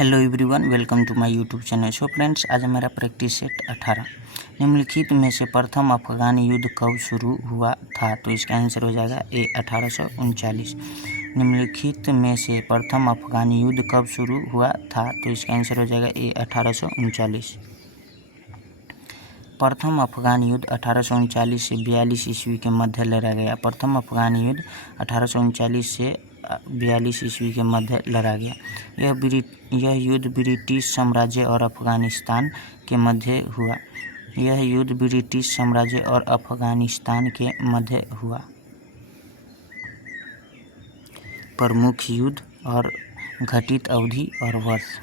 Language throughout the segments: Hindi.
Hello everyone, welcome to my YouTube channel. So friends, आज हमारा प्रैक्टिस सेट 18। निम्नलिखित में से प्रथम अफगान युद्ध कब शुरू हुआ था? तो इसका आंसर हो जाएगा ए 1839। निम्नलिखित में से प्रथम अफगान युद्ध कब शुरू हुआ था? तो इसका आंसर हो जाएगा ए 1839। प्रथम अफगान युद्ध 1839 से 42 ईस्वी के मध्य लड़ा गया। प्रथम अफगान युद्ध 1839 से 42 ईस्वी के मध्य लड़ा गया। यह युद्ध ब्रिटिश साम्राज्य और अफगानिस्तान के मध्य हुआ। यह युद्ध ब्रिटिश साम्राज्य और अफगानिस्तान के मध्य हुआ। प्रमुख युद्ध और घटित अवधि और वर्ष।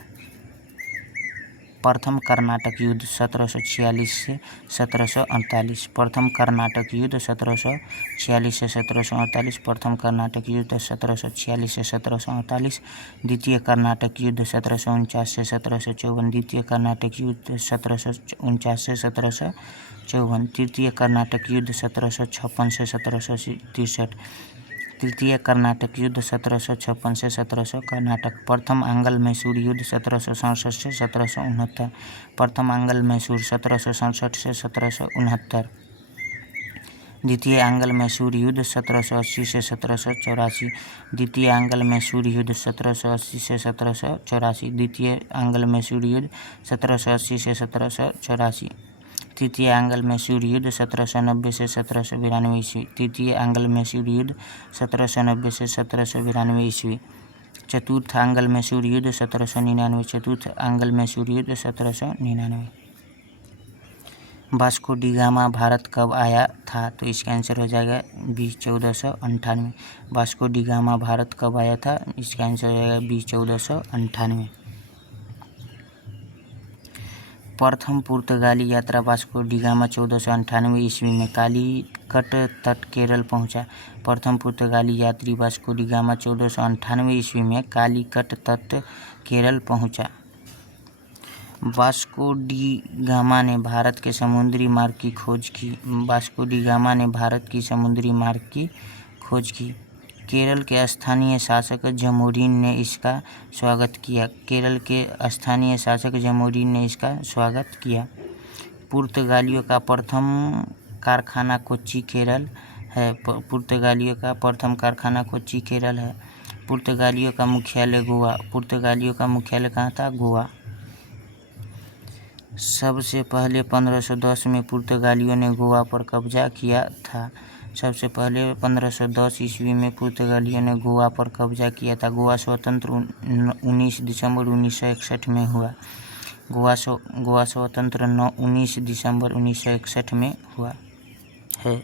प्रथम कर्नाटक युद्ध 1746 से 1748। प्रथम कर्नाटक युद्ध 1746 से 1748। प्रथम कर्नाटक युद्ध 1746 से 1748। द्वितीय कर्नाटक युद्ध 1749 से 1754। द्वितीय कर्नाटक युद्ध 1749 से 1754। तृतीय कर्नाटक युद्ध 1756 से 1763। तृतीय कर्नाटक युद्ध 1756 से 1700। कर्नाटक। प्रथम आंग्ल मैसूर युद्ध 1767 से 1769। प्रथम आंग्ल मैसूर 1767 से 1769। द्वितीय आंग्ल मैसूर युद्ध 1780 से 1784। द्वितीय आंग्ल मैसूर युद्ध 1780 से 1784। द्वितीय आंग्ल मैसूर युद्ध 1780 से 1784। तृतीय आंग्ल मैसूर युद्ध 1790 से 1792 ईस्वी। तृतीय आंग्ल मैसूर युद्ध 1790 से 1792 ईस्वी। चतुर्थ आंग्ल मैसूर युद्ध 1799। चतुर्थ आंग्ल मैसूर युद्ध 1799। वास्को डी गामा भारत कब आया था? तो इसका आंसर हो जाएगा B 1498। Vasco da Gama Bharat कब आया था? इसका आंसर हो जाएगा बी 1498। प्रथम पुर्तगाली यात्रा वास्को डी गामा 1498 ईस्वी में कालीकट तट केरल पहुंचा। प्रथम पुर्तगाली यात्री वास्को डी गामा 1498 ईस्वी में कालीकट तट केरल पहुंचा। वास्को डी गामा ने भारत के समुद्री मार्ग की खोज की। वास्को डी गामा ने भारत की समुद्री मार्ग की खोज की। केरल के स्थानीय शासक जमोरिन ने इसका स्वागत किया। केरल के स्थानीय शासक जमोरिन ने इसका स्वागत किया। पुर्तगालियों का प्रथम कारखाना कोच्चि केरल है। पुर्तगालियों का प्रथम कारखाना कोच्चि केरल है। पुर्तगालियों का मुख्यालय गोवा। पुर्तगालियों का मुख्यालय कहाँ था? गोवा। सबसे पहले 1510 में पुर्तगालियों ने गोवा पर कब्जा किया था। सबसे पहले 1510 ईस्वी में पुर्तगालियों ने गोवा पर कब्जा किया था। गोवा स्वतंत्र 19 दिसंबर 1961 में हुआ। गोवा स्वतंत्र 19 दिसंबर 1961 में हुआ है।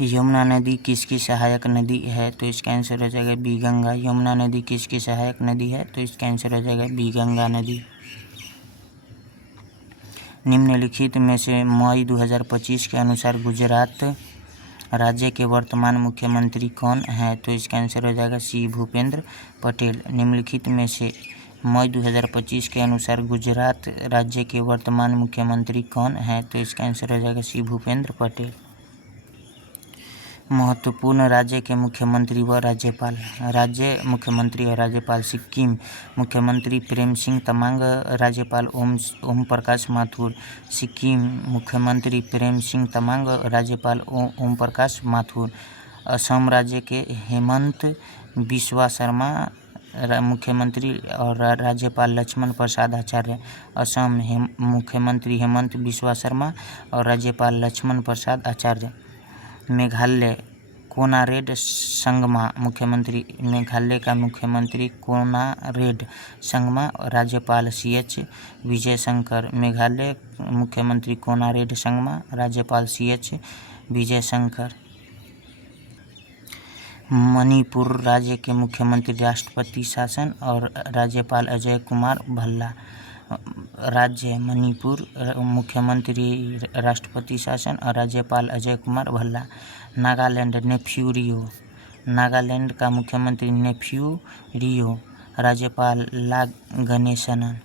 यमुना नदी किसकी सहायक नदी है? तो इसका आंसर हो जाएगा बी गंगा। यमुना नदी किसकी सहायक नदी है? तो इसका आंसर हो जाएगा बी गंगा नदी। निम्नलिखित में से मई 2025 के अनुसार गुजरात राज्य के वर्तमान मुख्यमंत्री कौन है? तो इसका आंसर हो जाएगा सी भूपेंद्र पटेल। निम्नलिखित में से मई 2025 के अनुसार गुजरात राज्य के वर्तमान मुख्यमंत्री कौन है? तो इसका आंसर हो जाएगा सी भूपेंद्र पटेल। महत्वपूर्ण राज्य के मुख्यमंत्री व राज्यपाल। राज्य मुख्यमंत्री और राज्यपाल। सिक्किम मुख्यमंत्री प्रेम सिंह तमांग। राज्यपाल ओम प्रकाश माथुर। सिक्किम मुख्यमंत्री प्रेम सिंह तमांग। राज्यपाल ओम प्रकाश माथुर। असम राज्य के हेमंत बिस्वा शर्मा मुख्यमंत्री और राज्यपाल लक्ष्मण प्रसाद आचार्य। असम मुख्यमंत्री हेमंत बिस्वा शर्मा और राज्यपाल लक्ष्मण प्रसाद आचार्य। मेघालय कोनारेड संगमा मुख्यमंत्री। मेघालय का मुख्यमंत्री कोनारेड संगमा। राज्यपाल CH विजयशंकर। मेघालय मुख्यमंत्री कोनारेड संगमा। राज्यपाल CH विजयशंकर। मणिपुर राज्य के मुख्यमंत्री राष्ट्रपति शासन और राज्यपाल अजय कुमार भल्ला। राज्य मणिपुर मुख्यमंत्री राष्ट्रपति शासन और राज्यपाल अजय कुमार भल्ला। नागालैंड नेफ्यू रियो। नागालैंड का मुख्यमंत्री नेफ्यू रियो। राज्यपाल ला गणेशनन।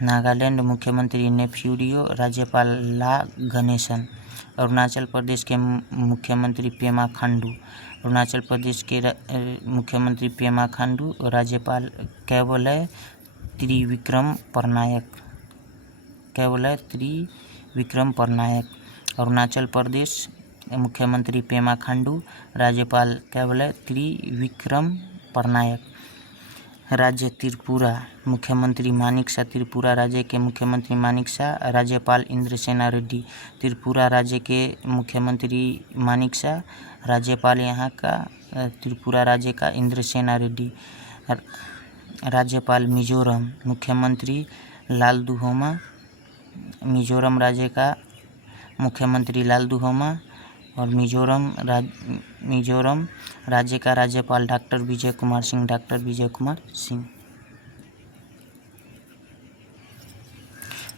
नागालैंड मुख्यमंत्री नेफ्यू रियो। राज्यपाल ला गणेशन। अरुणाचल प्रदेश के मुख्यमंत्री पेमा खांडू। अरुणाचल प्रदेश के मुख्यमंत्री पेमा खांडू, राज्यपाल कैवलय त्रिविक्रम परनायक। अरुणाचल प्रदेश मुख्यमंत्री पेमा खांडू, राज्यपाल कैवलय त्रिविक्रम परनायक। राज्य त्रिपुरा, मुख्यमंत्री मानिक शाह, त्रिपुरा राज्य के मुख्यमंत्री मानिक शाह, राज्यपाल इंद्रसेना रेड्डी। त्रिपुरा राज्य के मुख्यमंत्री मानिक शाह, राज्यपाल यहाँ का त्रिपुरा राज्य का इंद्रसेना रेड्डी। राज्यपाल मिजोरम, मुख्यमंत्री लालदुहोमा, मिजोरम राज्य का मुख्यमंत्री लालदुहोमा। और मिजोरम राज्य का राज्यपाल डॉक्टर विजय कुमार सिंह।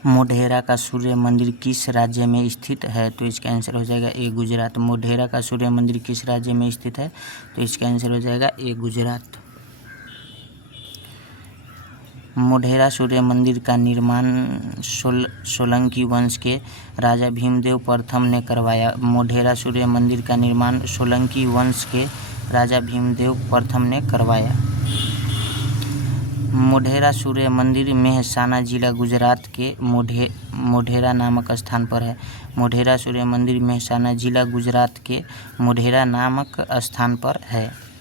मोढेरा का सूर्य मंदिर किस राज्य में स्थित है? तो इसका आंसर हो जाएगा ए गुजरात। मोढेरा का सूर्य मंदिर किस राज्य में स्थित है? तो इसका आंसर हो जाएगा ए गुजरात। मोढेरा सूर्य मंदिर का निर्माण सोलंकी वंश के राजा भीमदेव प्रथम ने करवाया। मोढेरा सूर्य मंदिर का निर्माण सोलंकी वंश के राजा भीमदेव प्रथम ने करवाया। मोढेरा सूर्य मंदिर मेहसाना जिला गुजरात के मोढेरा नामक स्थान पर है। मोढेरा सूर्य मंदिर मेहसाना जिला गुजरात के मोढेरा नामक स्थान पर है।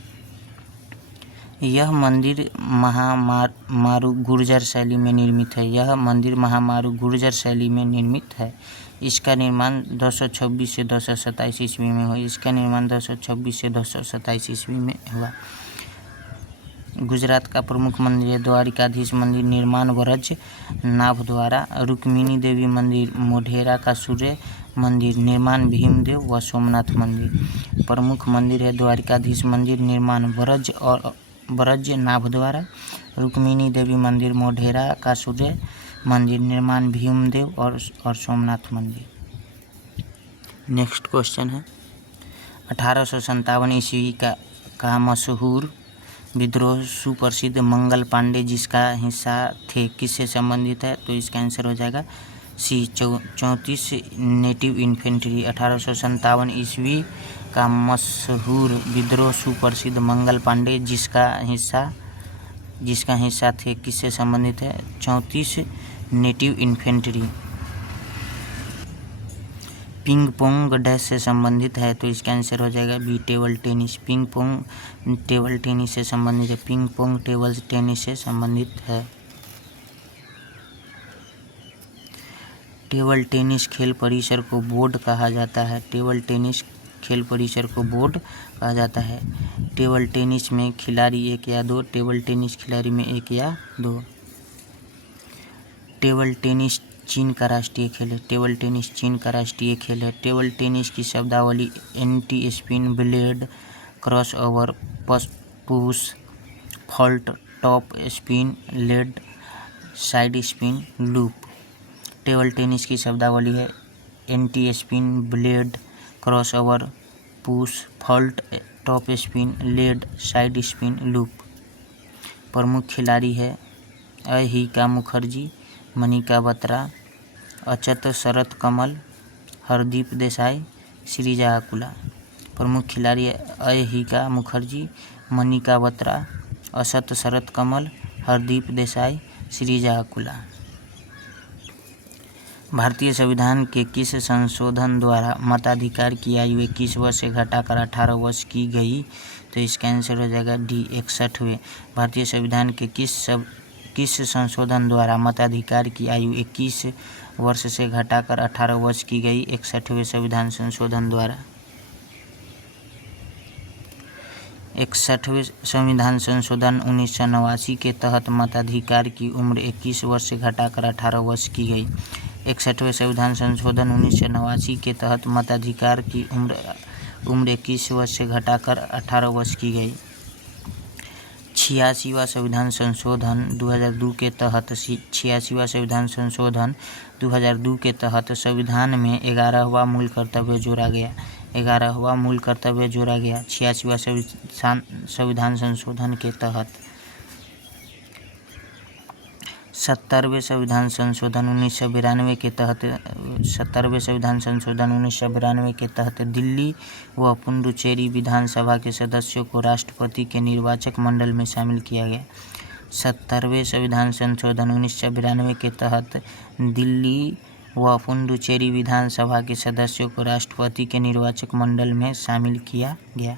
यह मंदिर महामारू गुर्जर शैली में निर्मित है। यह मंदिर महामारू गुर्जर शैली में निर्मित है। इसका निर्माण 226 से 227 ईस्वी में हुआ। इसका निर्माण 226 से 227 ईस्वी में हुआ। गुजरात का प्रमुख मंदिर है द्वारिकाधीश मंदिर, निर्माण वरज नाभ द्वारा। रुक्मिणी देवी मंदिर, मोढेरा का सूर्य मंदिर, निर्माण भीमदेव व सोमनाथ मंदिर। प्रमुख मंदिर है द्वारिकाधीश मंदिर, निर्माण वरज नाभ द्वारा। रुक्मिणी देवी मंदिर, मोढेरा का सूर्य मंदिर, निर्माण भीमदेव और सोमनाथ मंदिर। नेक्स्ट क्वेश्चन है 1857 ईस्वी का मशहूर विद्रोह सुप्रसिद्ध मंगल पांडे जिसका हिस्सा थे किससे संबंधित है? तो इसका आंसर हो जाएगा सी 34 नेटिव इन्फेंट्री। 1857 ईस्वी का मशहूर विद्रोह सुप्रसिद्ध मंगल पांडे जिसका हिस्सा थे किससे संबंधित है? 34 native infantry. Ping pong dash से संबंधित है? तो इसका आंसर हो जाएगा B table tennis. Ping pong table tennis से संबंधित है। पिंग पोंग टेबल टेनिस से संबंधित है। टेबल टेनिस खेल परिसर को बोर्ड कहा जाता है। टेबल टेनिस खेल परिसर को बोर्ड कहा जाता है। टेबल टेनिस में खिलाड़ी 1 या 2, टेबल टेनिस खिलाड़ी में 1 या 2। टेबल टेनिस चीन का राष्ट्रीय खेल है। टेबल टेनिस चीन का राष्ट्रीय खेल है। टेबल टेनिस की शब्दावली anti spin, blade, cross over, push, fault, top spin, let, side spin, loop. Table tennis की शब्दावली है anti spin, blade, cross over, push, fault, top spin, let, side spin, loop. प्रमुख खिलाड़ी है अहिका मुखर्जी, मनिका बत्रा, अचत शरत कमल, हरदीप देसाई, श्रीजा अकुला। प्रमुख खिलाड़ी है अहिका मुखर्जी, मनिका बत्रा, अचत शरत कमल, हरदीप देसाई, श्रीजा अकुला। भारतीय संविधान के किस संशोधन द्वारा मताधिकार की आयु 21 वर्ष से घटाकर 18 वर्ष की गई? तो इसका आंसर हो जाएगा डी 61वें। भारतीय संविधान के किस संशोधन द्वारा मताधिकार की आयु 21 वर्ष से घटाकर 18 वर्ष की गई? 61वें संविधान संशोधन द्वारा। 61वें संविधान संशोधन 1989 के तहत मताधिकार की उम्र 21 वर्ष से घटाकर 18 वर्ष की गई। 61वें संविधान संशोधन 1989 के तहत मताधिकार की उम्र 21 वर्ष से घटाकर 18 वर्ष की गई। 86वां संविधान संशोधन 2002 के तहत 86वां संविधान संशोधन 2002 के तहत संविधान में 11वां मूल कर्तव्य जोड़ा गया। 11वां मूल कर्तव्य जोड़ा गया 86वां संविधान संशोधन के तहत। 70वें संविधान संशोधन 1992 के तहत 70वें संविधान संशोधन 1992 के तहत दिल्ली व पुडुचेरी विधानसभा के सदस्यों को राष्ट्रपति के निर्वाचक मंडल में शामिल किया गया। 70वें संविधान संशोधन 1992 के तहत दिल्ली व पुडुचेरी विधानसभा के सदस्यों को राष्ट्रपति के निर्वाचक मंडल में शामिल किया गया।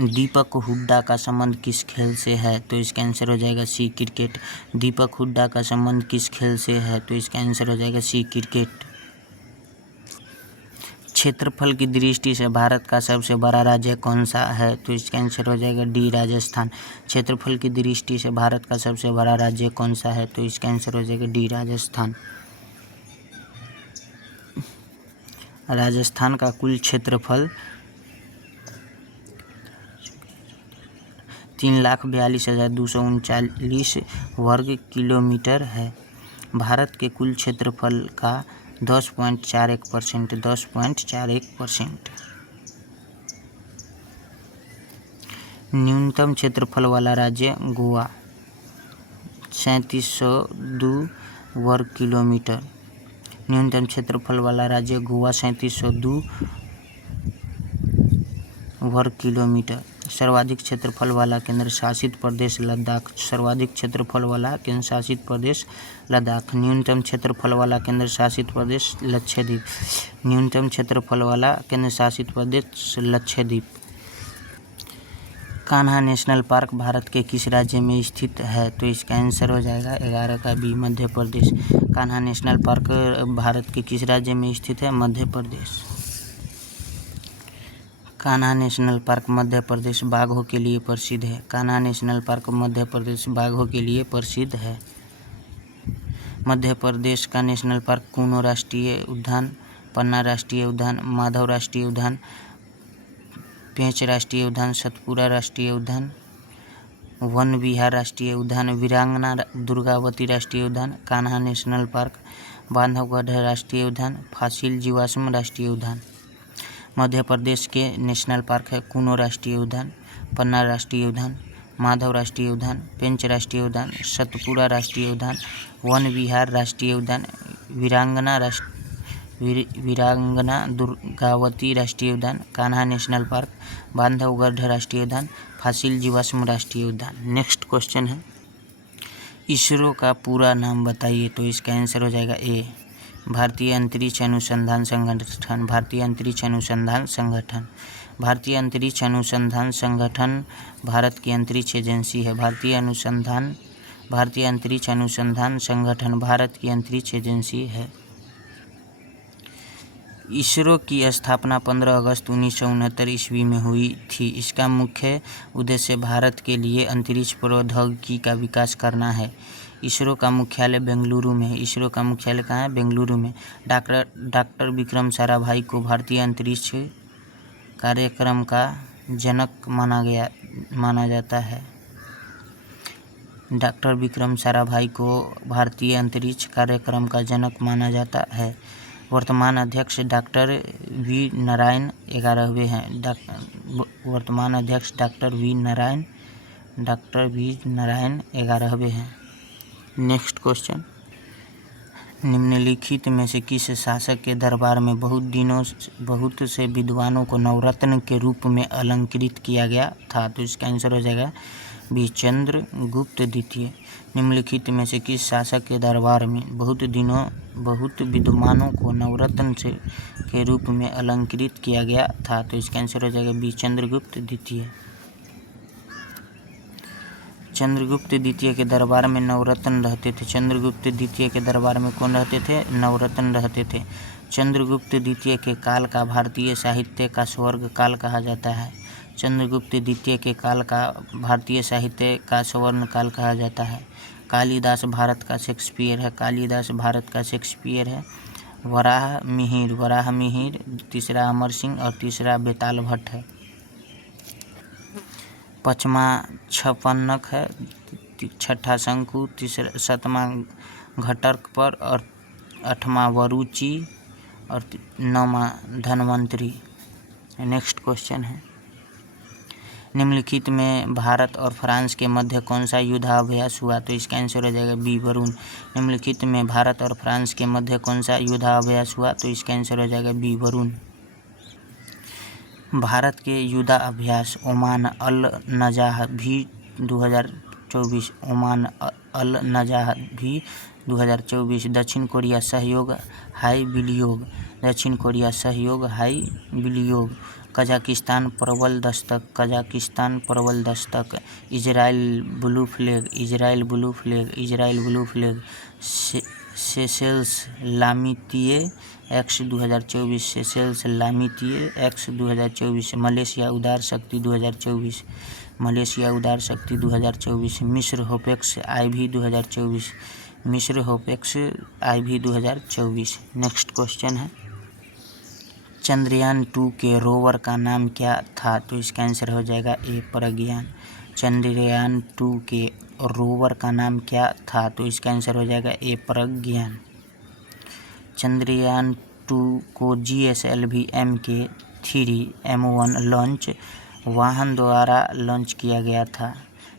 दीपक हुड्डा का संबंध किस खेल से है? तो इसका आंसर हो जाएगा सी, क्रिकेट। दीपक हुड्डा का संबंध किस खेल से है? तो इसका आंसर हो जाएगा सी, क्रिकेट। क्षेत्रफल की दृष्टि से भारत का सबसे बड़ा राज्य कौन सा है? तो इसका आंसर हो जाएगा डी, राजस्थान। क्षेत्रफल की दृष्टि से भारत का सबसे बड़ा राज्य कौन सा है? तो इसका आंसर हो जाएगा डी, राजस्थान। राजस्थान का कुल क्षेत्रफल 3,42,239 वर्ग किलोमीटर है। भारत के कुल क्षेत्रफल का 10.41%। 10.41%। न्यूनतम क्षेत्रफल वाला राज्य गोवा 3702 वर्ग किलोमीटर। न्यूनतम क्षेत्रफल वाला राज्य गोवा 3702 वर्ग किलोमीटर। सर्वाधिक क्षेत्रफल वाला केंद्र शासित प्रदेश लद्दाख। सर्वाधिक क्षेत्रफल वाला केंद्र शासित प्रदेश लद्दाख। न्यूनतम क्षेत्रफल वाला केंद्र शासित प्रदेश लक्षद्वीप। न्यूनतम क्षेत्रफल वाला केंद्र शासित प्रदेश लक्षद्वीप। कान्हा नेशनल पार्क भारत के किस राज्य में स्थित है? तो इसका आंसर हो जाएगा 11 का B, Madhya Pradesh. Kanha national park Bharat के किस राज्य में स्थित है? मध्य प्रदेश। कान्हा नेशनल पार्क मध्य प्रदेश बाघों के लिए प्रसिद्ध है। कान्हा नेशनल पार्क मध्य प्रदेश बाघों के लिए प्रसिद्ध है। मध्य प्रदेश का नेशनल पार्क कूनो राष्ट्रीय उद्यान, पन्ना राष्ट्रीय उद्यान, माधव राष्ट्रीय उद्यान, पेंच राष्ट्रीय उद्यान, सतपुरा राष्ट्रीय उद्यान, वन विहार राष्ट्रीय उद्यान, वीरांगना दुर्गावती राष्ट्रीय उद्यान, कान्हा नेशनल पार्क, बांधवगढ़ राष्ट्रीय उद्यान, फासिल जीवाश्म राष्ट्रीय उद्यान। मध्य प्रदेश के नेशनल पार्क है कूनो राष्ट्रीय उद्यान, पन्ना राष्ट्रीय उद्यान, माधव राष्ट्रीय उद्यान, पेंच राष्ट्रीय उद्यान, सतपुरा राष्ट्रीय उद्यान, वन विहार राष्ट्रीय उद्यान, वीरांगना दुर्गावती राष्ट्रीय उद्यान, कान्हा नेशनल पार्क, बांधवगढ़ राष्ट्रीय उद्यान, फासिल जीवाश्म राष्ट्रीय उद्यान। नेक्स्ट क्वेश्चन है, इसरो का पूरा नाम बताइए। तो इसका आंसर हो जाएगा ए, भारतीय अंतरिक्ष अनुसंधान संगठन। भारतीय अंतरिक्ष अनुसंधान संगठन। भारतीय अंतरिक्ष अनुसंधान संगठन भारत की अंतरिक्ष एजेंसी है। भारतीय अंतरिक्ष अनुसंधान संगठन भारत की अंतरिक्ष एजेंसी है। इसरो की स्थापना 15 अगस्त 1969 ईस्वी में हुई थी। इसका मुख्य उद्देश्य भारत के लिए अंतरिक्ष प्रौद्योगिकी का विकास करना है। इसरो का मुख्यालय बेंगलुरु में है। इसरो का मुख्यालय कहाँ है? बेंगलुरु में। डॉक्टर विक्रम साराभाई को भारतीय अंतरिक्ष कार्यक्रम का जनक माना जाता है। डॉक्टर विक्रम साराभाई को भारतीय अंतरिक्ष कार्यक्रम का जनक माना जाता है। वर्तमान अध्यक्ष डॉक्टर वी नारायण 11वें हैं। वर्तमान अध्यक्ष डॉक्टर वी नारायण 11वें हैं। नेक्स्ट क्वेश्चन, निम्नलिखित में से किस शासक के दरबार में बहुत से विद्वानों को नवरत्न के रूप में अलंकृत किया गया था? तो इसका आंसर हो जाएगा बी, चंद्रगुप्त द्वितीय। निम्नलिखित में से किस शासक के दरबार में बहुत विद्वानों को नवरत्न के रूप में अलंकृत किया गया था? तो इसका आंसर हो जाएगा बी, चंद्रगुप्त द्वितीय। चंद्रगुप्त द्वितीय के दरबार में नवरत्न रहते थे। चंद्रगुप्त द्वितीय के दरबार में कौन रहते थे? नवरत्न रहते थे। चंद्रगुप्त द्वितीय के काल का भारतीय साहित्य का स्वर्ग काल कहा जाता है। चंद्रगुप्त द्वितीय के काल का भारतीय साहित्य का स्वर्ण काल कहा जाता है। कालिदास भारत का शेक्सपियर है। कालिदास भारत का शेक्सपियर है। वराह मिहिर, तीसरा अमर सिंह और तीसरा बेताल भट्ट है। पाँचवा छपन्नक है, छठा शंकु, सातवां घटक पर और आठवां वरुचि और 9वां धन्वंतरी। नेक्स्ट क्वेश्चन है, निम्नलिखित में भारत और फ्रांस के मध्य कौन सा युद्धाभ्यास हुआ? तो इसका आंसर हो जाएगा बी वरुण। निम्नलिखित में भारत और फ्रांस के मध्य कौन सा युद्धाभ्यास हुआ? तो इसका आंसर हो जाएगा बी वरुण। भारत के युद्धाभ्यास ओमान अल नजाह भी 2024 ओमान अल नजाह भी 2024 दक्षिण कोरिया सहयोग हाई विनियोग दक्षिण कोरिया सहयोग हाई विनियोग Kazakhstan Prabal Dastak Kazakhstan Prabal Dastak Israel Blue Flag Israel Blue Flag Israel Blue Flag Seychelles Lamitiye X 2024 Seychelles Lamitiye X 2024 Malaysia Udara Shakti 2024 Malaysia Udara Shakti 2024 मिस्र होपेक्स आईवी 2024 मिस्र होपेक्स आईवी 2024। नेक्स्ट क्वेश्चन है चंद्रयान 2 के रोवर का नाम क्या था? तो इसका आंसर हो जाएगा ए प्रज्ञान। चंद्रयान 2 के रोवर का नाम क्या था? तो इसका आंसर हो जाएगा ए प्रज्ञान। चंद्रयान 2 को GSLV MK3M1 लॉन्च वाहन द्वारा लॉन्च किया गया था।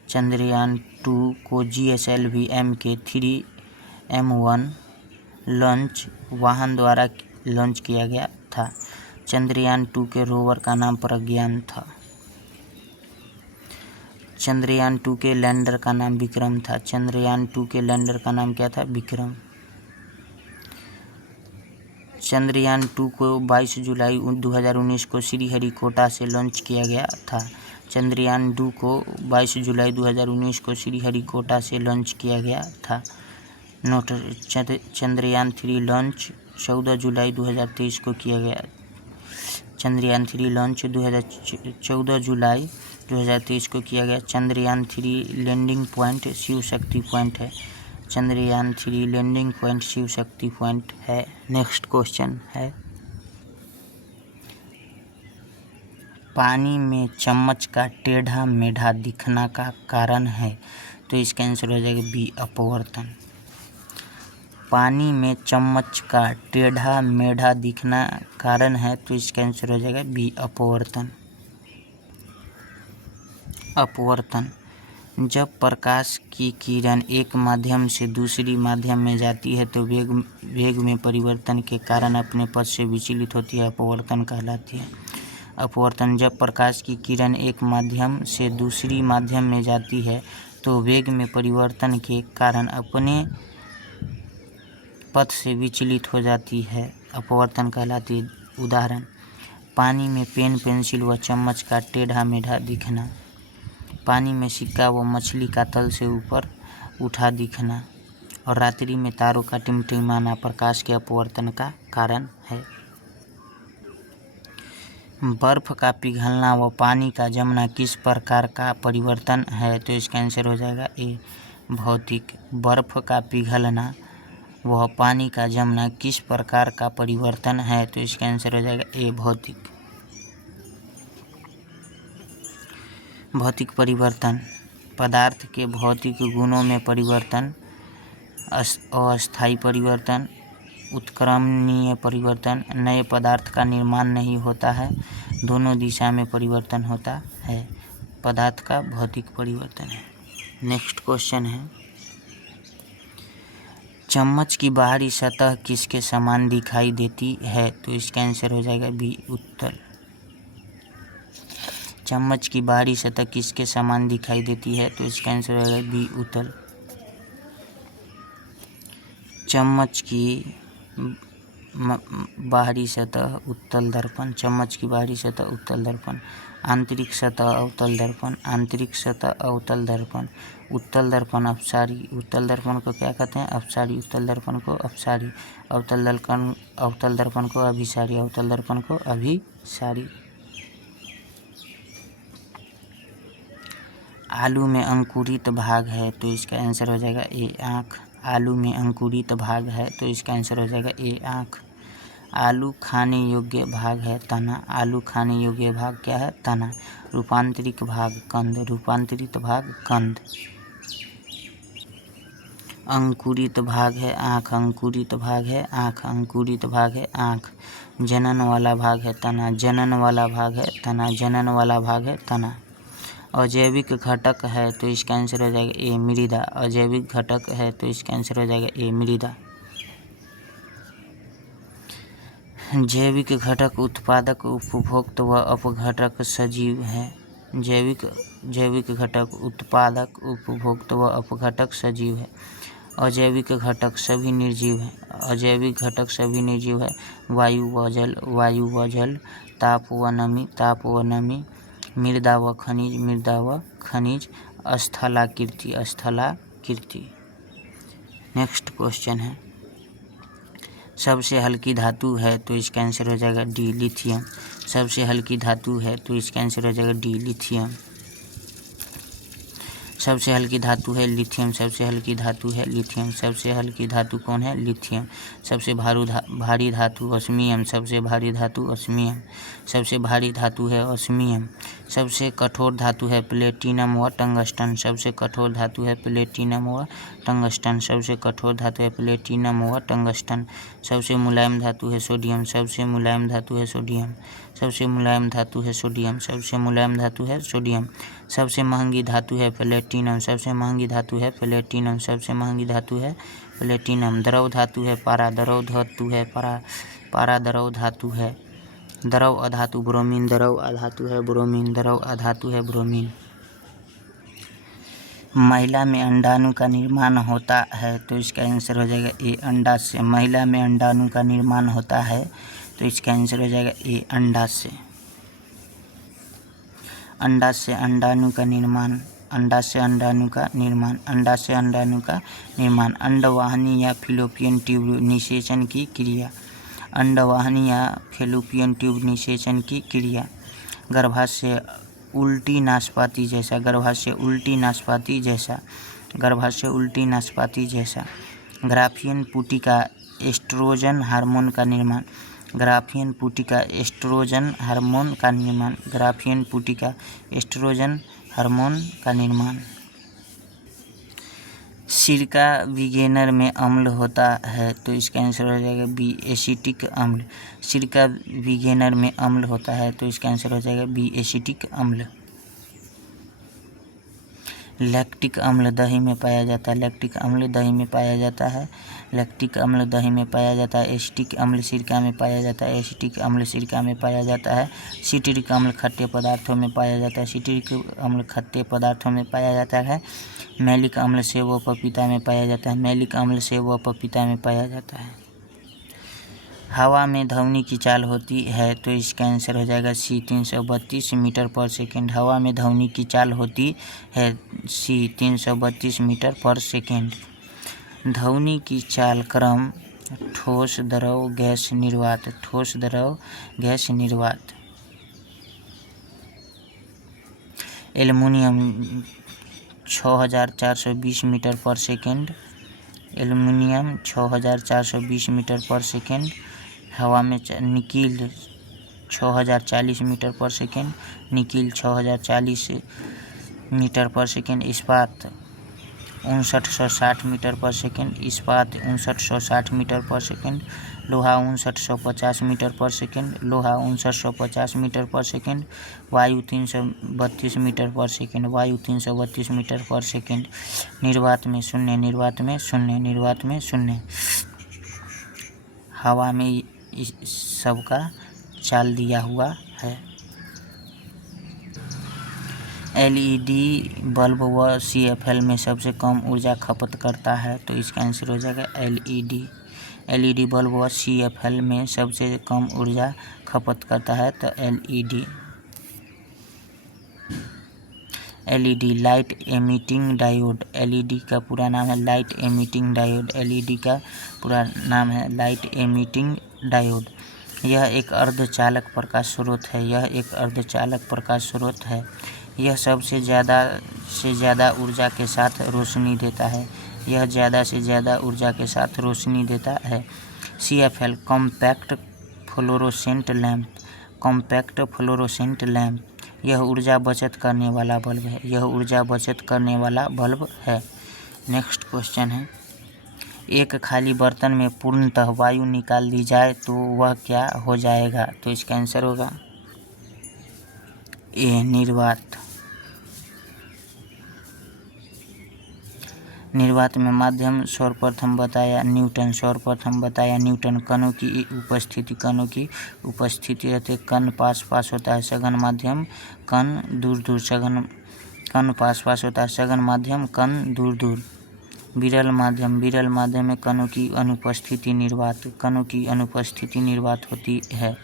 चंद्रयान 2 को GSLV MK3M1 लॉन्च वाहन द्वारा लॉन्च किया गया था। चंद्रयान 2 के रोवर का नाम प्रज्ञान था। चंद्रयान 2 के लैंडर का नाम विक्रम था। चंद्रयान 2 के लैंडर का नाम क्या था? विक्रम। चंद्रयान 2 को 22 जुलाई 2019 को श्रीहरिकोटा से लॉन्च किया गया था। चंद्रयान 2 को 22 जुलाई 2019 को श्रीहरिकोटा से लॉन्च किया गया था। नोट चंद्रयान 3 लॉन्च 14 जुलाई 2023 को किया गया। चंद्रयान 3 लॉन्च 14 जुलाई 2023 को किया गया। Chandrayaan 3 landing point Shiv Shakti point है। Chandrayaan 3 landing point Shiv Shakti point है। नेक्स्ट क्वेश्चन है पानी में चम्मच का टेढ़ा मेढ़ा दिखना का कारण है? तो इसका आंसर हो जाएगा बी अपवर्तन। पानी में चम्मच का टेढ़ा मेढ़ा दिखना कारण है तो इसका आंसर हो जाएगा बी अपवर्तन। अपवर्तन जब प्रकाश की किरण एक माध्यम से दूसरी माध्यम में जाती है तो वेग में परिवर्तन के कारण अपने पथ से विचलित होती है, अपवर्तन कहलाती है। अपवर्तन जब प्रकाश की किरण एक माध्यम से दूसरी माध्यम में जाती है तो वेग में परिवर्तन के कारण अपने पथ से विचलित हो जाती है, अपवर्तन कहलाती है। उदाहरण पानी में पेन पेंसिल व चम्मच का टेढ़ा मेढ़ा दिखना, पानी में सिक्का व मछली का तल से ऊपर उठा दिखना और रात्रि में तारों का टिमटिमाना प्रकाश के अपवर्तन का कारण है। बर्फ का पिघलना व पानी का जमना किस प्रकार का परिवर्तन है? तो इसका आंसर हो जाएगा ए भौतिक। बर्फ का पिघलना वह पानी का जमना किस प्रकार का परिवर्तन है? तो इसका आंसर हो जाएगा ए भौतिक। भौतिक परिवर्तन पदार्थ के भौतिक गुणों में परिवर्तन, अस्थायी परिवर्तन, उत्क्रमणीय परिवर्तन, नए पदार्थ का निर्माण नहीं होता है, दोनों दिशा में परिवर्तन होता है, पदार्थ का भौतिक परिवर्तन है। नेक्स्ट क्वेश्चन है चम्मच की बाहरी सतह किसके समान दिखाई देती है? तो इसका आंसर हो जाएगा बी उत्तल। चम्मच की बाहरी सतह किसके समान दिखाई देती है? तो इसका आंसर हो जाएगा बी उत्तल। चम्मच की बाहरी सतह उत्तल दर्पण, चम्मच की बाहरी सतह उत्तल दर्पण, आंतरिक सतह अवतल दर्पण, आंतरिक सतह अवतल दर्पण, उत्तल दर्पण अपसारी, उत्तल दर्पण को क्या कहते हैं? अपसारी, उत्तल दर्पण को अपसारी, अवतल दर्पण को अभिसारी, अवतल दर्पण को अभिसारी। आलू में अंकुरित भाग है तो इसका आंसर हो जाएगा ए आँख। आलू में अंकुरित भाग है तो इसका आंसर हो जाएगा ए आँख। आलू खाने योग्य भाग है तना, आलू खाने योग्य भाग क्या है? तना। रूपांतरित भाग कंद, रूपांतरित भाग कंद। अंकुरित भाग है आँख, अंकुरित भाग है आँख, अंकुरित भाग है आँख। जनन वाला भाग है तना, जनन वाला भाग है तना, जनन वाला भाग है तना। अजैविक घटक है तो इसका आंसर हो जाएगा ए मृदा। अजैविक घटक है तो इसका आंसर हो जाएगा ए मृदा। जैविक घटक उत्पादक, उपभोक्त व अपघटक सजीव है। जैविक घटक उत्पादक, उपभोक्त व अपघटक सजीव है। अजैविक घटक सभी निर्जीव है। अजैविक घटक सभी निर्जीव है। वायु व जल, ताप व नमी, मृदा व खनिज, स्थलाकृति। नेक्स्ट क्वेश्चन है, सबसे हल्की धातु है तो इसका आंसर हो जाएगा डी लिथियम। सबसे हल्की धातु है तो इसका आंसर हो जाएगा डी लिथियम। सबसे हल्की धातु है लिथियम। सबसे हल्की धातु है लिथियम। सबसे हल्की धातु कौन है? लिथियम। सबसे भारी धातु ऑस्मियम। सबसे भारी धातु ऑस्मियम। सबसे भारी धातु है ऑस्मियम। सबसे कठोर धातु है प्लेटिनम व टंगस्टन। सबसे कठोर धातु है प्लेटिनम व टंगस्टन। सबसे कठोर धातु है प्लेटिनम व टंगस्टन। सबसे मुलायम धातु है सोडियम। सबसे मुलायम धातु है सोडियम। सबसे मुलायम धातु है सोडियम। सबसे मुलायम धातु है सोडियम। सबसे महंगी धातु है प्लेटिनम। सबसे महंगी धातु है प्लेटिनम। सबसे महंगी धातु है प्लेटिनम। द्रव धातु है पारा। द्रव धातु है पारा द्रव धातु है। द्रव अधातु ब्रोमीन। द्रव अधातु है ब्रोमीन। द्रव अधातु है ब्रोमीन। महिला में अंडाणु का निर्माण होता है तो इसका आंसर हो जाएगा ए अंडा से। महिला में अंडाणु का निर्माण होता है तो इसका आंसर हो जाएगा ए अंडा से। अंडा से अंडाणु का निर्माण। अंडा से अंडाणु का निर्माण। अंडा से अंडाणु का निर्माण। अंडवाहिनी या फैलोपियन ट्यूब निषेचन की क्रिया। अंडवाहिनी या फैलोपियन ट्यूब निषेचन की क्रिया। गर्भाशय उल्टी नाशपाती जैसा। गर्भाशय उल्टी नाशपाती जैसा। गर्भाशय उल्टी नाशपाती जैसा। ग्राफियन पुटिका एस्ट्रोजन हार्मोन का निर्माण। ग्राफियन पुटिका एस्ट्रोजन हार्मोन का निर्माण। ग्राफियन पुटिका एस्ट्रोजन हार्मोन का निर्माण। सिरका विनेगर में अम्ल होता है तो इसका आंसर हो जाएगा बी एसिटिक अम्ल। सिरका विनेगर में अम्ल होता है तो इसका आंसर हो जाएगा बी एसिटिक अम्ल। लैक्टिक अम्ल दही में पाया जाता है। लैक्टिक अम्ल दही में पाया जाता है। लैक्टिक अम्ल दही में पाया जाता है। एसिटिक अम्ल सिरका में पाया जाता है। एसिटिक अम्ल सिरका में पाया जाता है। सिट्रिक अम्ल खट्टे पदार्थों में पाया जाता है। सिट्रिक अम्ल खट्टे पदार्थों में पाया जाता है। मैलिक अम्ल सेब व पपीता में पाया जाता है। मैलिक अम्ल सेब व पपीता में पाया जाता है। हवा में ध्वनि की चाल होती है तो इसका आंसर हो जाएगा सी 332 मीटर पर सेकेंड। हवा में ध्वनि की चाल होती है सी 332 मीटर पर सेकेंड। ध्वनि की चाल क्रम ठोस द्रव गैस निर्वात। ठोस द्रव गैस निर्वात। एल्युमिनियम 6420 मीटर पर सेकेंड। एल्युमिनियम 6420 मीटर पर सेकेंड। हवा में निकिल 6040 मीटर पर सेकेंड। निकिल 6040 मीटर पर सेकेंड। इस्पात 5960 मीटर पर सेकेंड। इस्पात 5960 मीटर पर सेकेंड। लोहा 5950 मीटर पर सेकेंड। लोहा 5950 मीटर पर सेकेंड। वायु 332 मीटर पर सेकेंड। वायु 332 मीटर पर सेकेंड। निर्वात में शून्य। निर्वात में शून्य। निर्वात में शून्य। हवा में इस सब का चाल दिया हुआ है। एलईडी बल्ब व सीएफएल में सबसे कम ऊर्जा खपत करता है तो इसका आंसर हो जाएगा एलईडी। एलईडी बल्ब व सीएफएल में सबसे कम ऊर्जा खपत करता है तो LED. LED light emitting diode. LED का पूरा नाम है लाइट एमिटिंग डायोड। एलईडी का पूरा नाम है लाइट एमिटिंग डायोड। यह एक अर्धचालक प्रकाश स्रोत है। यह एक अर्धचालक प्रकाश स्रोत है। यह सबसे ज़्यादा ऊर्जा के साथ रोशनी देता है। यह ज़्यादा से ज़्यादा ऊर्जा के साथ रोशनी देता है। CFL compact fluorescent lamp. Compact fluorescent lamp. यह ऊर्जा बचत करने वाला बल्ब है। यह ऊर्जा बचत करने वाला बल्ब है। नेक्स्ट क्वेश्चन है, एक खाली बर्तन में पूर्णतः वायु निकाल दी जाए तो वह क्या हो जाएगा तो इसका आंसर होगा ए निर्वात। निर्वात में माध्यम सर्वप्रथम बताया न्यूटन, सर्वप्रथम बताया न्यूटन। कणों की उपस्थिति, कणों की उपस्थिति रहते कण पास पास होता है, सघन माध्यम कण दूर दूर, सघन कण पास पास होता है, सघन माध्यम कण दूर दूर। विरल माध्यम, विरल माध्यम में कणों की अनुपस्थिति निर्वात, कणों की अनुपस्थिति निर्वात होती है।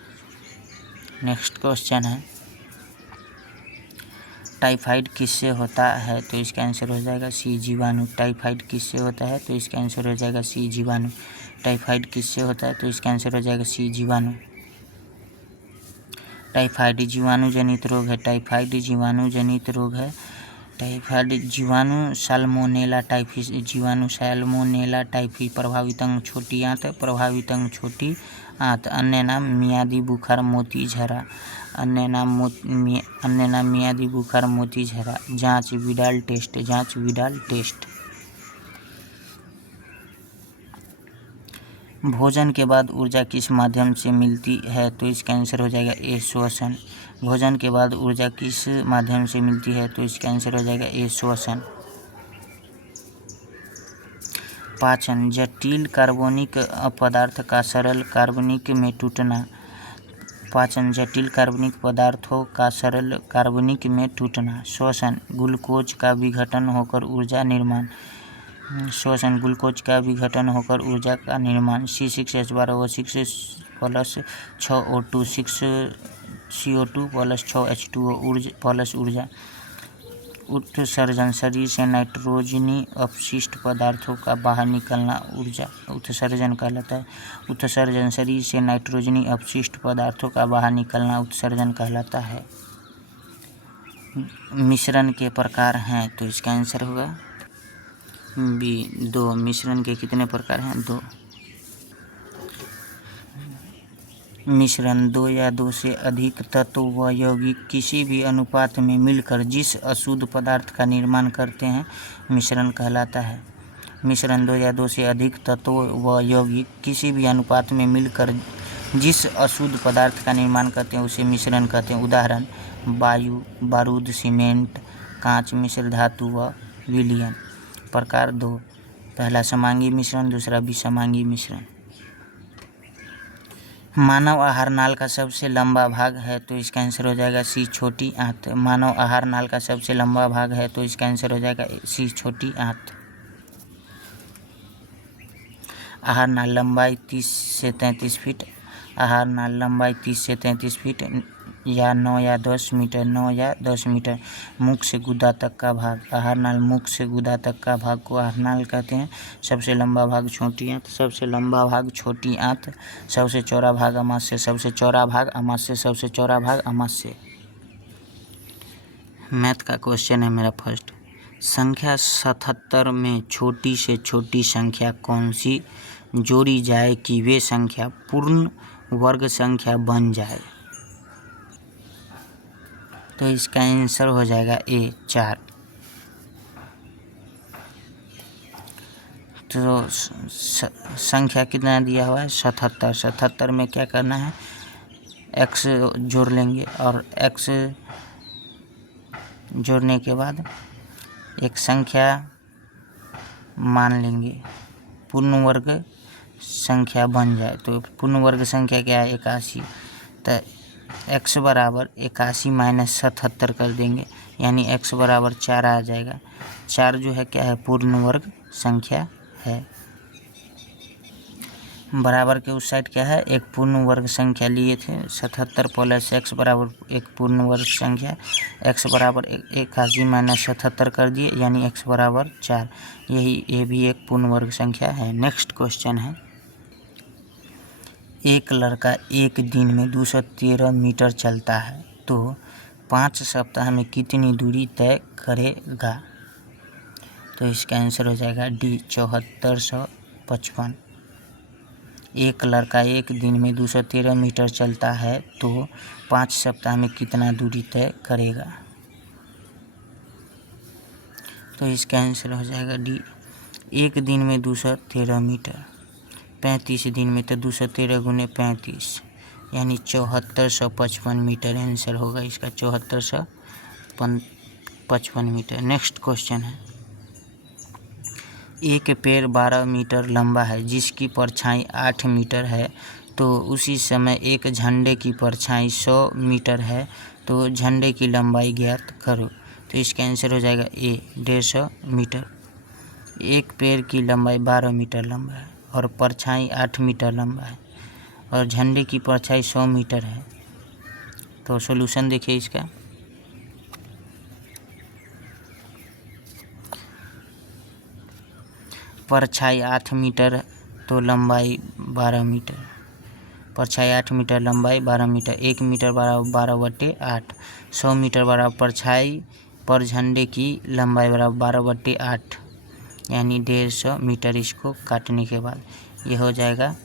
नेक्स्ट क्वेश्चन है टाइफाइड किससे होता है? तो इसका आंसर हो जाएगा सी, जीवाणु। टाइफाइड किससे होता है? तो इसका आंसर हो जाएगा सी, जीवाणु। टाइफाइड किससे होता है? तो इसका आंसर हो जाएगा सी, जीवाणु। टाइफाइड जीवाणु जनित रोग है, टाइफाइड जीवाणु जनित रोग है। टाइफाइड जीवाणु साल्मोनेला टाइफिस, जीवाणु साल्मोनेला टाइफी। प्रभावित अंग छोटी आंत, प्रभावित अंग छोटी आंत। अन्य नाम मियादी बुखार, मोती झरा। अन्य नाम मियादी बुखार, मोती झरा। जांच विडाल टेस्ट, जांच विडाल टेस्ट। भोजन के बाद ऊर्जा किस माध्यम से मिलती है? तो इसका आंसर हो जाएगा ए, श्वसन। भोजन के बाद ऊर्जा किस माध्यम से मिलती है? तो इसका आंसर हो जाएगा ए, श्वसन। पाचन, जटिल कार्बनिक पदार्थ का सरल कार्बनिक में टूटना। पाचन, जटिल कार्बनिक पदार्थों का सरल कार्बनिक में टूटना। श्वसन, ग्लूकोज का विघटन होकर ऊर्जा निर्माण। श्वसन, ग्लूकोज का विघटन होकर ऊर्जा का निर्माण। C6H12O6 plus 6O2, 6CO2 plus 6H2O plus ऊर्जा। उत्सर्जन, शरीर से नाइट्रोजनी अपशिष्ट पदार्थों का बाहर निकलना ऊर्जा उत्सर्जन कहलाता है। उत्सर्जन, शरीर से नाइट्रोजनी अपशिष्ट पदार्थों का बाहर निकलना उत्सर्जन कहलाता है। मिश्रण के प्रकार हैं, तो इसका आंसर होगा बी, 2। मिश्रण के कितने प्रकार हैं? 2। मिश्रण, 2 या 2 से अधिक तत्व व यौगिक किसी भी अनुपात में मिलकर जिस अशुद्ध पदार्थ का निर्माण करते हैं मिश्रण कहलाता है। मिश्रण, 2 या 2 से अधिक तत्व व यौगिक किसी भी अनुपात में मिलकर जिस अशुद्ध पदार्थ का निर्माण करते हैं उसे मिश्रण कहते हैं। उदाहरण वायु, बारूद, सीमेंट, कांच, मिश्र धातु व विलयन। प्रकार 2, पहला समांगी मिश्रण, दूसरा विसमांगी मिश्रण। मानव आहार नाल का सबसे लंबा भाग है, तो इसका आंसर हो जाएगा सी, छोटी आंत। मानव आहार नाल का सबसे लंबा भाग है, तो इसका आंसर हो जाएगा सी, छोटी आंत। आहार नाल लंबाई 30 से 33 फीट। आहार नाल लंबाई 30 से 33 फीट या 9 या 10 मीटर, 9 या 10 मीटर। मुख से गुदा तक का भाग, आहार नाल मुख से गुदा तक का भाग को आहार नाल कहते हैं। सबसे लंबा भाग छोटी आंत, सबसे लंबा भाग छोटी आंत। सबसे चौड़ा भाग अमाशय, सबसे चौड़ा भाग अमाशय, सबसे चौड़ा भाग अमाशय। मैथ का क्वेश्चन है मेरा फर्स्ट। संख्या 77 में छोटी से छोटी संख्या कौन सी जोड़ी जाए कि वे संख्या पूर्ण वर्ग संख्या बन जाए? तो इसका आंसर हो जाएगा ए, 4। तो संख्या कितना दिया हुआ है? 77। 77 में क्या करना है? x जोड़ लेंगे और x जोड़ने के बाद एक संख्या मान लेंगे, पूर्ण वर्ग संख्या बन जाए। तो पूर्ण वर्ग संख्या क्या है? 81। तो x बराबर 81 माइनस 77 कर देंगे, यानी x बराबर 4 आ जाएगा। 4 जो है क्या है? पूर्ण वर्ग संख्या है। बराबर के उस साइड क्या है? एक पूर्ण वर्ग संख्या लिए थे। 77 प्लस x बराबर एक पूर्ण वर्ग संख्या। x बराबर 81 माइनस 77 कर दिए, यानी x बराबर 4। ये भी एक पूर्ण वर्ग संख्या है। नेक्स्ट क्वेश्चन है, एक लड़का एक दिन में 213 मीटर चलता है तो 5 सप्ताह में कितनी दूरी तय करेगा? तो इसका आंसर हो जाएगा डी, 7455। एक लड़का एक दिन में 213 मीटर चलता है तो 5 सप्ताह में कितना दूरी तय करेगा? तो इसका आंसर हो जाएगा डी, एक दिन में 213 मीटर। 35 दिन में तो 213 गुने 35, यानी 7455 मीटर आंसर होगा इसका, 7455 मीटर। नेक्स्ट क्वेश्चन है, एक पेड़ 12 मीटर लंबा है जिसकी परछाई 8 मीटर है, तो उसी समय एक झंडे की परछाई 100 मीटर है, तो झंडे की लंबाई ज्ञात करो। तो इसका आंसर हो जाएगा ए 150 मीटर। एक पेड़ की लंबाई 12 मीटर लंबा है और परछाई 8 मीटर लंबा है और झंडे की परछाई 100 मीटर है। तो सॉल्यूशन देखिए इसका। परछाई 8 मीटर तो लंबाई 12 मीटर, परछाई 8 मीटर लंबाई 12 मीटर, 1 मीटर बराबर 12/8, 100 मीटर बराबर परछाई पर झंडे की लंबाई बराबर 12/8 यानी 150 मीटर। इसको काटने के बाद ये हो जाएगा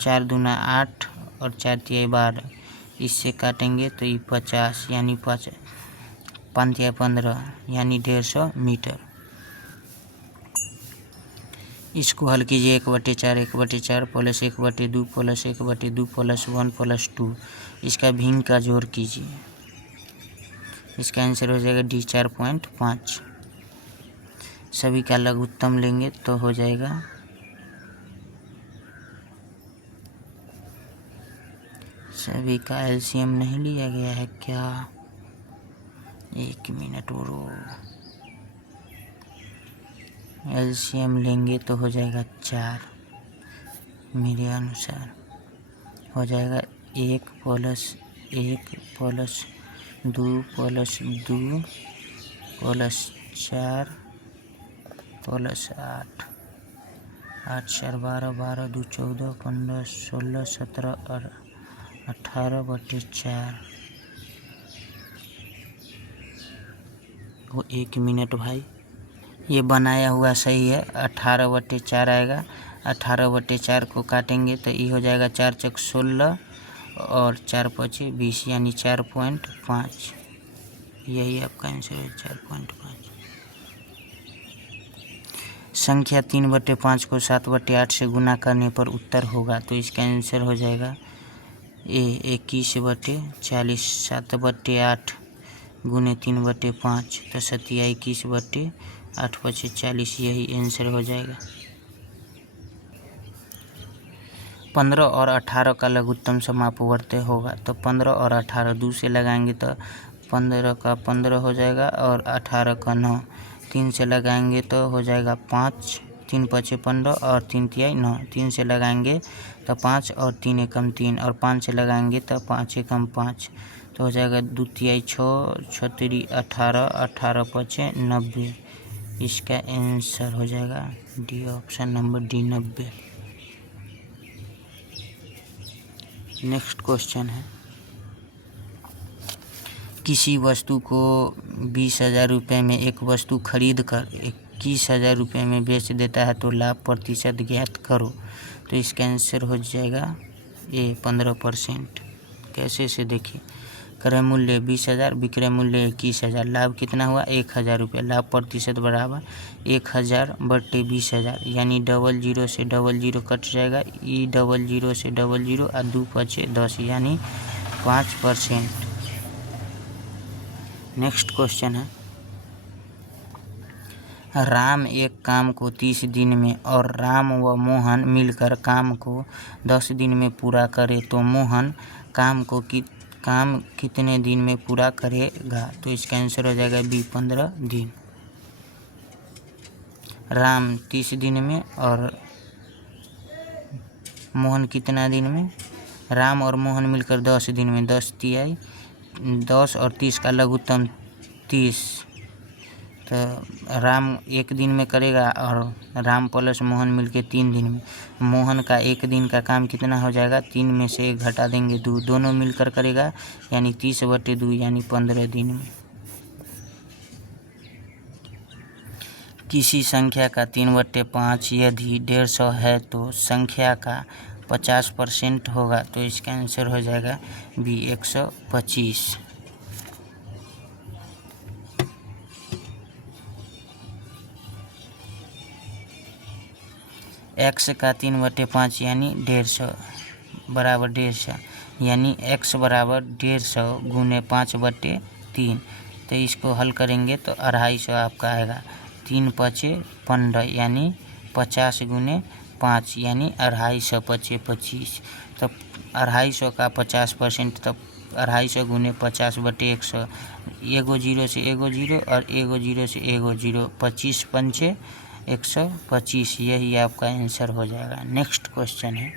4 दूना 8 और 4 तिहाई 12, इससे काटेंगे तो ये 50 यानी 5 तिहाई 15 यानी 150 मीटर। इसको हल कीजिए 1/4 1/4 प्लस 1/2 प्लस 1/2 प्लस 1 प्लस 2, इसका भिन्न का जोड़ कीजिए। इसका आंसर हो जाएगा डी 4.5। सभी का लघुत्तम लेंगे तो हो जाएगा सभी का एलसीएम नहीं लिया गया है क्या? 1 मिनट और एलसीएम लेंगे तो हो जाएगा 4। मेरे अनुसार हो जाएगा 1 plus 1 plus 2 plus 2 plus 4 plus 8, 8 4 12, 12 2 14, 15 16 17 और 18/4। वो 1 मिनट भाई, ये बनाया हुआ सही है, 18/4 आएगा। 18/4 को काटेंगे तो ये हो जाएगा 4 चौक 16 और 4 पचे 20 यानी 4.5। यही आपका आंसर है 4.5। संख्या 3/5 को 7/8 से गुना करने पर उत्तर होगा, तो इसका आंसर हो जाएगा ए 21/40। 7/8 गुने 3/5 तो 21/8 पचे 40, यही आंसर हो जाएगा। 15 और 18 का लघुत्तम समापवर्त्य होगा, तो 15 और 18 2 से लगाएंगे तो 15 का 15 हो जाएगा और 18 का 9, 3 से लगाएंगे तो हो जाएगा 5, 3 पचे 15 और 3 तिहाई 9, 3 से लगाएंगे तो 5 और 3 एकम 3 और 5 से लगाएंगे तो 5 एकम 5, तो हो जाएगा 2 तिहाई 6, 6 तिरी 18, 18 पचे 90। इसका आंसर हो जाएगा D option number D 90। Next question है, किसी वस्तु को 20,000 रुपये में एक वस्तु खरीद कर 21,000 रुपये में बेच देता है तो लाभ प्रतिशत ज्ञात करो। तो इसका आंसर हो जाएगा ए 15%। कैसे से देखिए, क्रय मूल्य 20,000, विक्रय मूल्य 21,000, लाभ कितना हुआ 1,000 रुपये। लाभ प्रतिशत बराबर 1,000/20,000 यानी 00 से 00 कट जाएगा, ई 00 से 00 और 2 पचे 10 यानी 5%। नेक्स्ट क्वेश्चन है, राम एक काम को 30 दिन में और राम व मोहन मिलकर काम को 10 दिन में पूरा करे तो मोहन काम कितने दिन में पूरा करेगा। तो इसका आंसर हो जाएगा बी 15 दिन। राम 30 दिन में और मोहन कितना दिन में, राम और मोहन मिलकर 10 दिन में, 10 तिहाई 10 और 30 का लघुत्तम 30, तो राम 1 दिन में करेगा और राम प्लस मोहन मिलके 3 दिन में। मोहन का 1 दिन का काम कितना हो जाएगा, 3 में से 1 घटा देंगे 2, दोनों मिलकर करेगा यानी 30/2 यानी 15 दिन में। किसी संख्या का 3/5 यदि 150 है तो संख्या का 50% होगा, तो इसका आंसर हो जाएगा बी 125। x का 3/5 यानी 150 बराबर 150 यानी x बराबर 150 गुने 5/3। तो इसको हल करेंगे तो 250 आपका आएगा। 3 पचे 15 यानी 50 गुने 5 यानी 250 पचे 25। तो 250 का 50% तब 250 गुने 50/100। एगो जीरो से एगो जीरो और एगो जीरो से एगो जीरो, 25 पंचे 125। यही आपका आंसर हो जाएगा। नेक्स्ट क्वेश्चन है,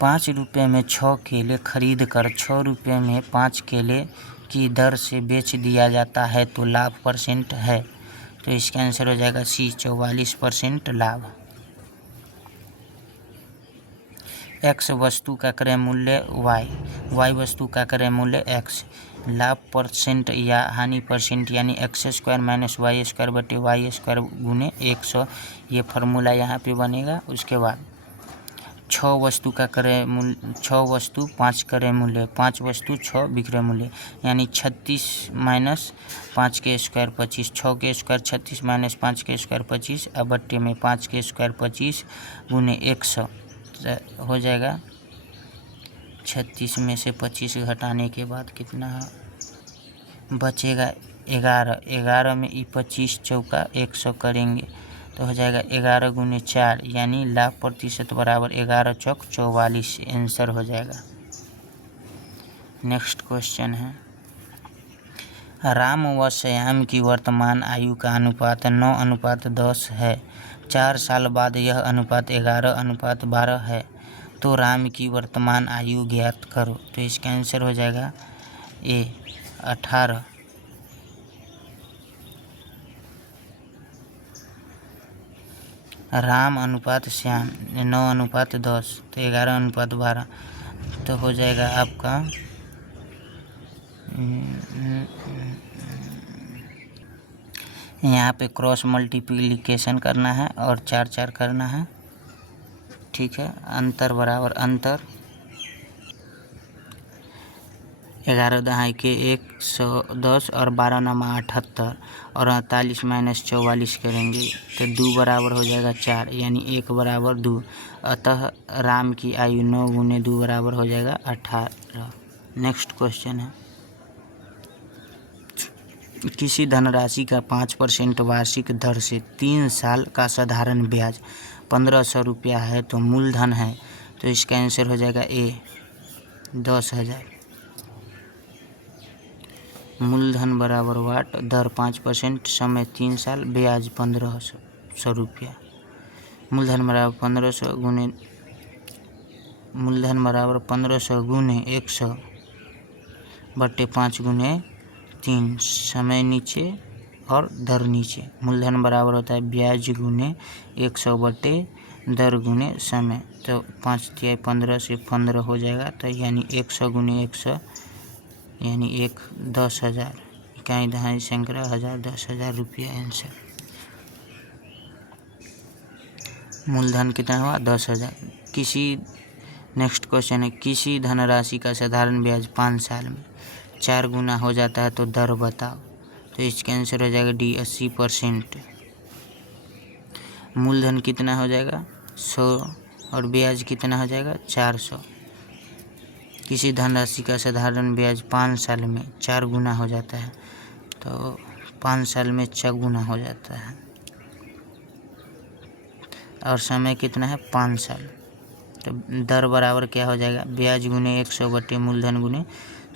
5 रुपये में 6 केले खरीद कर 6 रुपये में 5 केले की दर से बेच दिया जाता है तो लाभ परसेंट है। तो इसका आंसर हो जाएगा सी, 44% लाभ। एक्स वस्तु का क्रय मूल्य वाई, वाई वस्तु का क्रय मूल्य एक्स। लाभ परसेंट या हानि परसेंट यानी x² - y² / y² गुने 100। ये फार्मूला यहाँ पे बनेगा। उसके बाद 6 वस्तु का क्रय मूल्य 6 वस्तु 5 क्रय मूल्य, 5 वस्तु 6 विक्रय मूल्य यानी 36 - 5 के स्क्वायर 25। 6 के स्क्वायर 36 - 5 के स्क्वायर 25 अब बट्टे में 5 के स्क्वायर 25 गुने 100 हो जाएगा। 36 में से 25 घटाने के बाद कितना बचेगा 11। 11 में 25 चौका 100 करेंगे तो हो जाएगा 11 गुने 4 यानी लाभ प्रतिशत बराबर 11 चौक 44। आंसर हो जाएगा। नेक्स्ट क्वेश्चन है, राम व श्याम की वर्तमान आयु का अनुपात 9:10 है। 4 साल बाद यह अनुपात 11:12 है। तो राम की वर्तमान आयु ज्ञात करो। तो इसका आंसर हो जाएगा ए 18। राम अनुपात श्याम 9:10 तो 11:12 तो हो जाएगा आपका यहाँ पे क्रॉस मल्टीप्लिकेशन करना है और 4 करना है। ठीक है, अंतर बराबर अंतर, 11 दहाई के 110 और 12 नमा 78 और 48 - 44 करेंगे तो 2 बराबर हो जाएगा 4 यानी 1 बराबर 2। अतः राम की आयु 9 गुने 2 बराबर हो जाएगा 18। नेक्स्ट क्वेश्चन है, किसी धनराशि का 5% वार्षिक दर से 3 साल का साधारण ब्याज 1500 रुपया है तो मूलधन है। तो इसका आंसर हो जाएगा ए 10,000। मूलधन बराबर वाट, दर 5%, समय 3 साल, ब्याज 1500 रुपया। मूलधन बराबर 1500 गुने 100 बट्टे 5 गुने 3, समय नीचे और दर नीचे। मूलधन बराबर होता है ब्याज गुने 100 बट्टे दर गुने समय। तो 5 × 15 से 15 हो जाएगा तो यानी 100 गुने 100 यानी 10,000। इकाई दहाई सैकड़ा हज़ार 10,000 रुपया आंसर। मूलधन कितना हुआ 10,000। नेक्स्ट क्वेश्चन है, किसी धनराशि का साधारण ब्याज 5 साल में 4 गुना हो जाता है तो दर बताओ। तो इसका आंसर हो जाएगा डी 80%। मूलधन कितना हो जाएगा 100 और ब्याज कितना हो जाएगा 400। किसी धनराशि का साधारण ब्याज 5 साल में 4 गुना हो जाता है तो 5 साल में 6 गुना हो जाता है और समय कितना है 5 साल। तो दर बराबर क्या हो जाएगा ब्याज गुने 100 बट्टे मूलधन गुने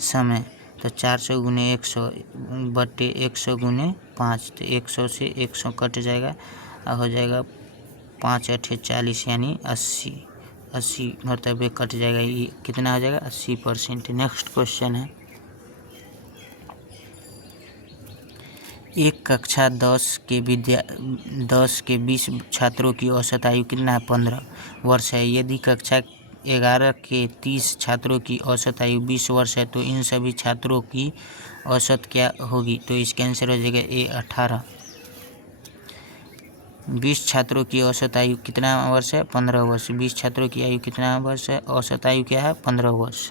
समय। तो 400 गुने 100 बट्टे 100 गुने 5 तो 100 से 100 कट जाएगा और हो जाएगा 5 × 8 = 40 यानी 80 मतलब कट जाएगा। ये कितना हो जाएगा 80%। नेक्स्ट क्वेश्चन है, एक कक्षा 10 के 20 छात्रों की औसत आयु कितना है 15 वर्ष है। यदि कक्षा 11 के 30 छात्रों की औसत आयु 20 वर्ष है तो इन सभी छात्रों की औसत क्या होगी। तो इसका आंसर हो जाएगा ए 18। 20 छात्रों की औसत आयु कितना वर्ष है 15 वर्ष। 20 छात्रों की आयु कितना वर्ष है, औसत आयु क्या है 15 वर्ष।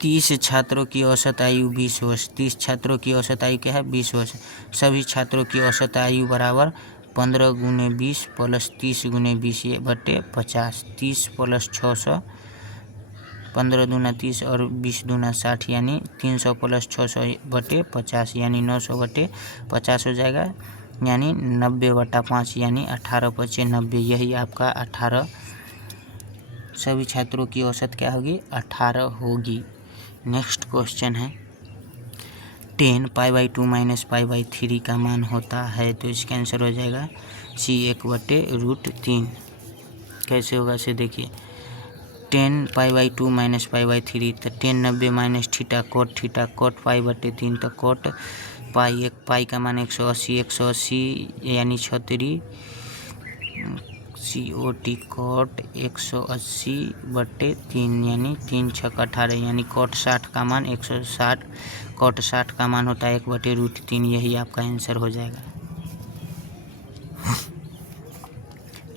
30 छात्रों की औसत आयु 20 वर्ष। 30 छात्रों की औसत आयु क्या है 20 वर्ष। सभी छात्रों की औसत आयु बराबर 15 गुने 20 प्लस 30 गुने 20 ये बट्टे 50। 30 + 600 15 दूना 30 और 20 दूना 60 यानी 300 + 600/50 यानी 900/50 हो जाएगा, यानी 90/5 यानी 18/90। यही आपका 18 सभी छात्रों की औसत क्या होगी? 18 होगी। नेक्स्ट क्वेश्चन है 10 π/2 - π/3 का मान होता है, तो इसका आंसर हो जाएगा C 1/√3। कैसे होगा से देखिए, 10 π/2 - π/3 तो 10 90 - थीटा कोट थीटा कोट π/3 तो कोट पाई। एक पाई का मान 180 यानी 36 COT कोट 180/3 यानी 3 × 6 = 18 यानी कोट 60 का मान 160 कोट 60 का मान होता है 1/√3। यही आपका आंसर हो जाएगा।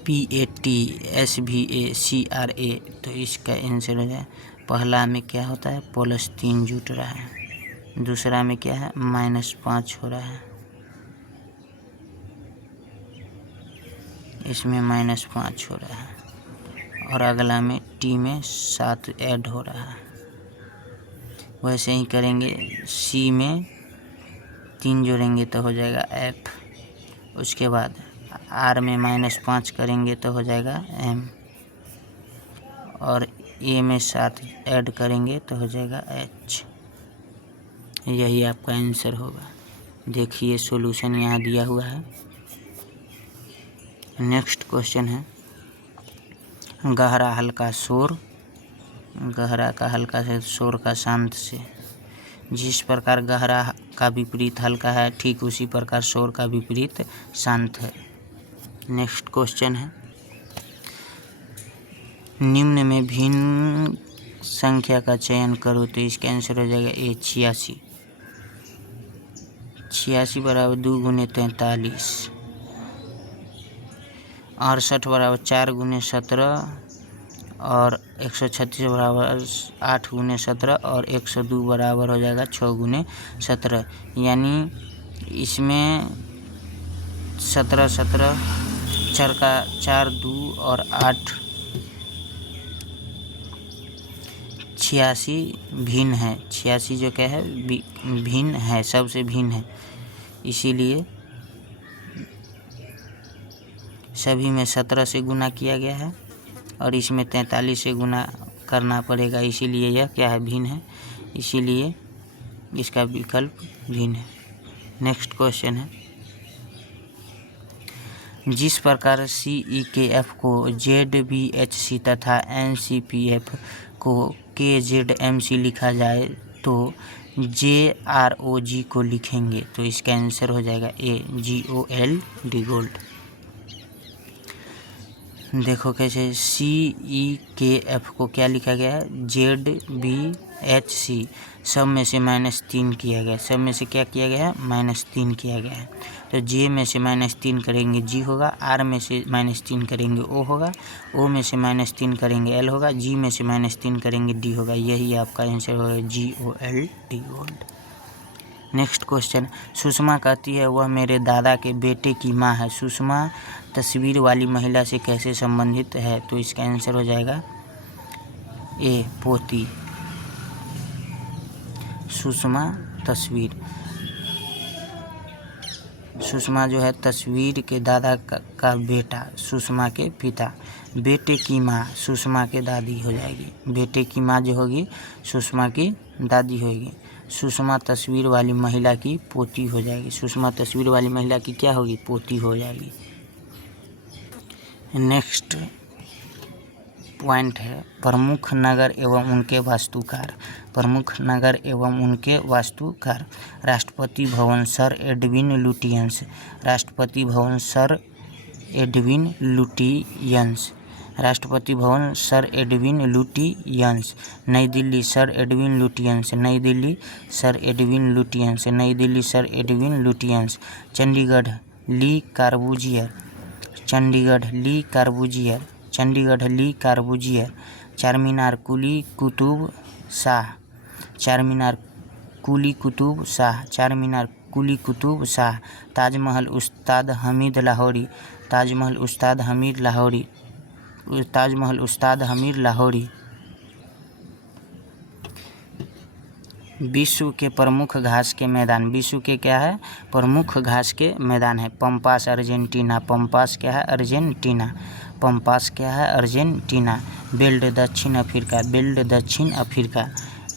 PAT SVA CRA तो इसका आंसर हो जाए, पहला में क्या होता है +3 जुट रहा है, दूसरा में क्या है -5 हो रहा है, इसमें -5 हो रहा है, और अगला में T में 7 ऐड हो रहा है। वैसे ही करेंगे, C में 3 जोड़ेंगे तो हो जाएगा F, उसके बाद R में -5 करेंगे तो हो जाएगा M, और A में 7 ऐड करेंगे तो हो जाएगा H। यही आपका आंसर होगा। देखिए सॉल्यूशन यहाँ दिया हुआ है। नेक्स्ट क्वेश्चन है गहरा हल्का शोर, गहरा का हल्का से, शोर का शांत से। जिस प्रकार गहरा का विपरीत हल्का है, ठीक उसी प्रकार शोर का विपरीत शांत है। नेक्स्ट क्वेश्चन है निम्न में भिन्न संख्या का चयन करो, तो इसका आंसर हो जाएगा A 86। 86 = 2 × 43, 68 = 4 × 17, और 136 = 8 × 17, और 102 बराबर हो जाएगा 6 × 17। यानी इसमें 17 17 4 का 4 2 और 8 86 भिन्न है। 86 जो क्या है भिन्न है, सबसे भिन्न है, इसीलिए सभी में 17 से गुना किया गया है और इसमें 43 से गुना करना पड़ेगा, इसीलिए यह क्या है भिन्न है, इसीलिए इसका विकल्प भिन्न है। नेक्स्ट क्वेश्चन है जिस प्रकार CEKF को ZBHC तथा NCPF को KZMC लिखा जाए तो JROG को लिखेंगे, तो इसका आंसर हो जाएगा A GOLD गोल्ड। देखो कैसे CEKF को क्या लिखा गया है ZBHC, सब में से -3 किया गया, सब में से क्या किया गया है -3 किया गया है। तो J में से -3 करेंगे G होगा, R में से -3 करेंगे O होगा, O में से -3 करेंगे L होगा, G में से -3 करेंगे D होगा। यही आपका आंसर होगा GOLD gold. Next question Sushma कहती है वह मेरे दादा के बेटे की माँ है, सुषमा तस्वीर वाली महिला से कैसे संबंधित है, तो इसका आंसर हो जाएगा A पोती। सुषमा तस्वीर, सुषमा जो है तस्वीर के दादा का बेटा, सुषमा के पिता, बेटे की माँ सुषमा के दादी हो जाएगी, बेटे की माँ जो होगी सुषमा की दादी होगी, सुषमा तस्वीर वाली महिला की पोती हो जाएगी, सुषमा तस्वीर वाली महिला की क्या होगी पोती हो जाएगी। नेक्स्ट पॉइंट है प्रमुख नगर एवं उनके वास्तुकार, प्रमुख नगर एवं उनके वास्तुकार। Rashtrapati Bhavan sir Edwin Lutyens, Rashtrapati Bhavan sir Edwin Lutyens, Rashtrapati Bhavan sir Edwin Lutyens. नई दिल्ली सर एडविन लुटियंस, नई दिल्ली सर एडविन लुटियंस, नई Delhi sir Edwin Lutyens. Chandigarh Le Corbusier, Chandigarh Le Corbusier, Chandigarh Le Corbusier. Charminar Quli Qutub Shah, Charminar Quli Qutub Shah, Charminar Quli Qutub Shah. Taj Mahal Ustad Hamid Lahori, Taj Mahal Ustad Hamid Lahori, Taj Mahal Ustad Hamid Lahori. विश्व के प्रमुख घास के मैदान, विश्व के क्या है, प्रमुख घास के मैदान है। पंपास अर्जेंटीना, पंपास क्या है, अर्जेंटीना, पंपास क्या है, अर्जेंटीना। बेल्ट दक्षिण अफ्रीका, बेल्ट दक्षिण अफ्रीका,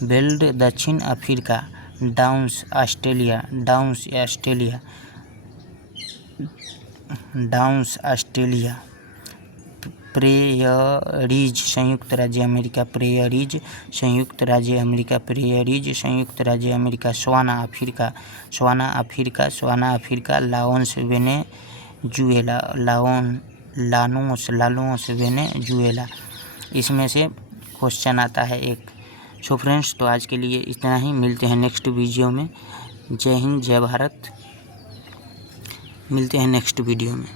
बेल्ट दक्षिण Africa. Downs Australia, downs Australia, downs Australia. Prairies संयुक्त राज्य अमेरिका, प्रेयरीज संयुक्त राज्य अमेरिका, प्रेयरीज संयुक्त राज्य America. Savanna Africa, savanna Africa, savanna Africa. Laos Venezuela, Laos Venezuela. इसमें से क्वेश्चन आता है एक। सो फ्रेंड्स, तो आज के लिए इतना ही, मिलते हैं नेक्स्ट वीडियो में। जय हिंद, जय भारत, मिलते हैं नेक्स्ट वीडियो में।